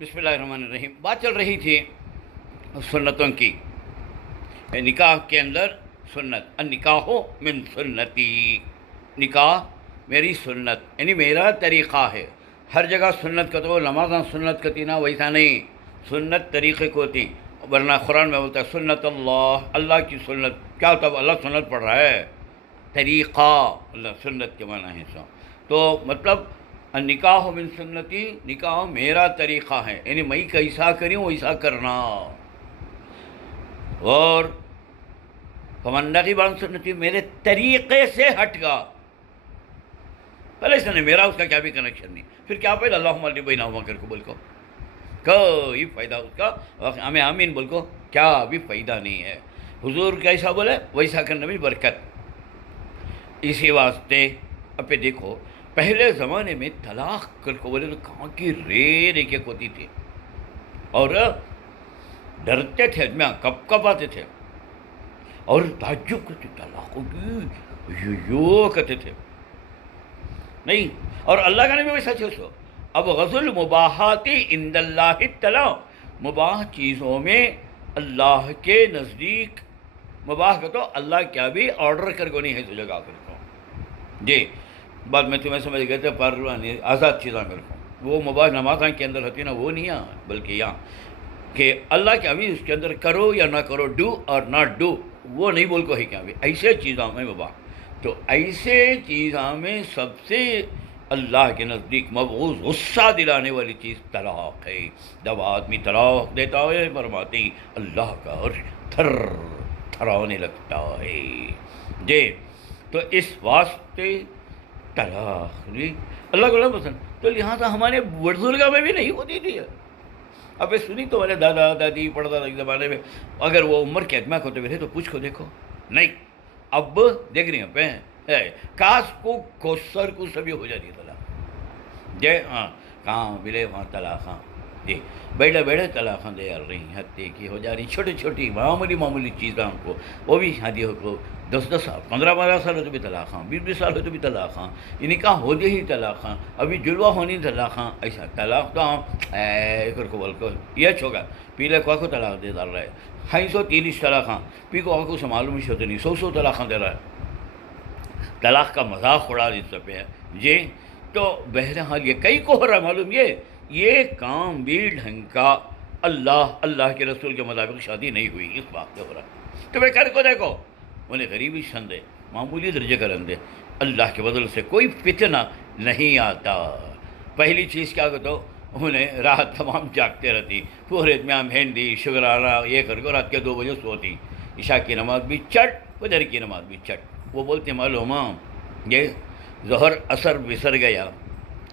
بسم اللہ الرحمن الرحیم. بات چل رہی تھی سنتوں کی. نکاح کے اندر سنت، النکاح من سنتی، نکاح میری سنت یعنی میرا طریقہ ہے. ہر جگہ سنت کا تو نمازاں سنت کتی نا، ویسا نہیں. سنت طریقے کو ہوتی، ورنہ قرآن میں بولتا ہے سنت اللہ، اللہ کی سنت. کیا ہوتا ہے؟ اللہ سنت پڑھ رہا ہے. طریقہ اللہ سنت کے معنی ہے. تو مطلب نکاح من سنتی، نکاح میرا طریقہ ہے، یعنی میں کیسا کروں ویسا کرنا. اور فمن رغب عن سنتی، میرے طریقے سے ہٹ گا. پہلے سے نہیں، میرا اس کا کیا بھی کنیکشن نہیں. پھر کیا پہلے اللہم علی بینہما کر کو بول کو کوئی فائدہ اس کا، ہمیں آمین بول کو کیا بھی فائدہ نہیں ہے. حضور کیسا بولے ویسا کرنا بھی برکت. اسی واسطے اب پہ دیکھو، پہلے زمانے میں طلاق کر کو بولے تو کہاں کی ریل ایک ایک ہوتی تھی، اور ڈرتے تھے میں، کب کب آتے تھے اور تعجب کرتے، طلاق ہوگی یو کہتے تھے نہیں. اور اللہ کا نبی ویسا چیز ہو. اب غض المباحاتی عند اللہ الطلاق، مباح چیزوں میں اللہ کے نزدیک مباح کا تو اللہ کیا بھی آرڈر کر کو نہیں ہے تو جگہ کر کو. جی بات میں تمہیں سمجھ گئے تھے، پر آزاد چیزاں کر کو وہ مباح نمازاں کے اندر ہوتی نا، وہ نہیں ہے، بلکہ یہاں کہ اللہ کیا بھی اس کے اندر کرو یا نہ کرو، ڈو اور ناٹ ڈو، وہ نہیں بول کو ہے کیا بھی ایسے چیزوں میں مباح. تو ایسے چیزوں میں سب سے اللہ کے نزدیک مبغوض، غصہ دلانے والی چیز طلاق ہے. جب آدمی طلاق دیتا ہے فرماتے اللہ کا عرش تھر تھرانے لگتا ہے. جی تو اس واسطے طلاق نہیں اللہ کو پسند. تو لہٰذا ہمارے بزرگوں میں بھی نہیں ہوتی تھی. اب سنی تو ہمارے دادا دادی پڑدادا کے زمانے میں اگر وہ عمر کے اتماک ہوتے ہوئے تو پوچھ کو دیکھو نہیں. اب دیکھ رہی ہیں کاش کو کوسر کو سبھی ہو جاتی طلاق. جے ہاں کہاں ملے وہاں طلاقاں. جی بیٹھے بیٹھے طلاقاں دے رہی ہیں، ہتے کی ہو جا رہی، چھوٹی چھوٹی معمولی چیزوں کو وہ بھی شادی ہو کو 10 سال 15 سال ہو تو بھی طلاقاں، 20 سال ہو تو بھی طلاقاں، یہ نکاح ہو دے ہی طلاقاں، ابھی جلوہ ہونی طلاقاں. ایسا طلاق تو ہم کو بول کو یہ چھوگا پیلے کو طلاق دے ڈال رہا ہے. 130 طلاقاں پی کو سے معلوم ہی ہوتے نہیں، 100 طلاقاں دے رہا ہے. طلاق کا مذاق اڑا دی سب پہ. جی تو بہرحال یہ کئی کو ہو رہا ہے معلوم، یہ کام بھی ڈھنگ کا اللہ کے رسول کے مطابق شادی نہیں ہوئی، اس بات سے ہو رہا ہے. تو کر کو دیکھو انہیں غریبی شندے معمولی درجے کا رندے، اللہ کے بدل سے کوئی فتنہ نہیں آتا. پہلی چیز کیا کہتا ہو، انہیں رات تمام جاگتے رہتی، پورے میں مہندی شکرانہ یہ کر کے رات کے 2 بجے سوتی. عشاء کی نماز بھی چٹ، فجر کی نماز بھی چٹ. وہ بولتے معلوم یہ ظہر اثر بسر گیا،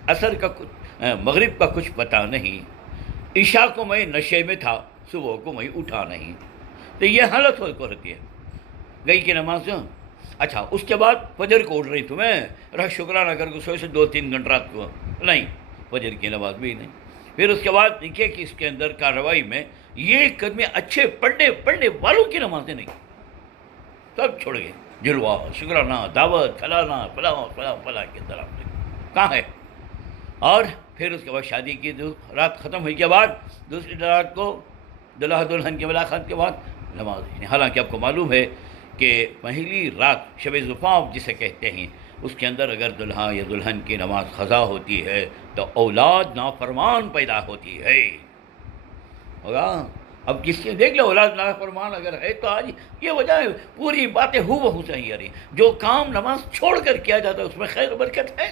اثر کا کچھ مغرب کا کچھ پتہ نہیں، عشاء کو میں نشے میں تھا، صبح کو میں اٹھا نہیں. تو یہ حالت ہو کو رہتی ہے. گئی کی نماز اچھا، اس کے بعد فجر کو اٹھ رہی تمہیں رہ شکرانہ کر کے سوئے سے 2-3 گھنٹہ رات کو نہیں، فجر کی نماز بھی نہیں. پھر اس کے بعد دیکھیے کہ اس کے اندر کارروائی میں یہ قدمے اچھے پڑھنے والوں کی نمازیں نہیں، سب چھوڑ گئے. جلوہ شکرانہ دعوت فلانا فلاں کے طرف کہاں ہے. اور پھر اس کے بعد شادی کی رات ختم ہوئی کے بعد دوسری رات کو دلہا دلہن کی ملاقات کے بعد نماز. حالانکہ آپ کو معلوم ہے کہ پہلی رات شب زفاف جسے کہتے ہیں، اس کے اندر اگر دلہا یا دلہن کی نماز قضا ہوتی ہے تو اولاد نافرمان پیدا ہوتی ہے. ہوگا اب کس کے دیکھ لو، اولاد نافرمان اگر ہے تو آج یہ وجہ ہے پوری باتیں ہو چاہیے رہی. جو کام نماز چھوڑ کر کیا جاتا ہے اس میں خیر برکت ہے.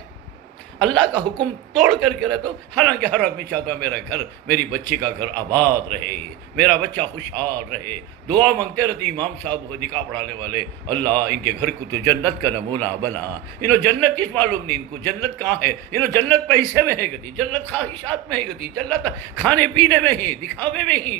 اللہ کا حکم توڑ کر کے رہتا ہوں. حالانکہ ہر آدمی چاہتا ہے میرا گھر، میری بچی کا گھر آباد رہے، میرا بچہ خوشحال رہے. دعا مانگتے رہتے امام صاحب کو نکاح پڑھانے والے، اللہ ان کے گھر کو تو جنت کا نمونہ بنا. انہوں جنت کس معلوم نہیں، ان کو جنت کہاں ہے. انہوں جنت پیسے میں ہے گتی، جنت خواہشات میں ہے گتی، جنت کھانے پینے میں ہی، دکھاوے میں ہی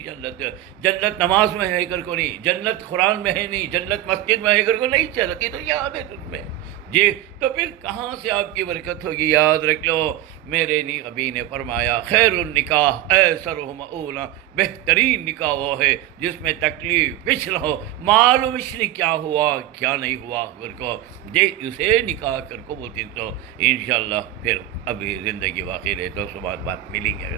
جنت نماز میں ہے کر کو نہیں، جنت قرآن میں ہے نہیں، جنت مسجد میں ہے کر کو نہیں چلتی. تو یاد ہے تجھ میں. جی تو پھر کہاں سے آپ کی برکت ہوگی. یاد رکھ لو میرے نبی نے فرمایا خیر النکاح ایسرہ مؤونہ، بہترین نکاح وہ ہے جس میں تکلیف کچھ نہ ہو، معلوم نہیں کیا ہوا کیا نہیں ہوا کر کو. جی اسے نکاح کر کو بولتی. تو انشاءاللہ پھر ابھی زندگی باقی رہے تو صبح بات ملیں گے.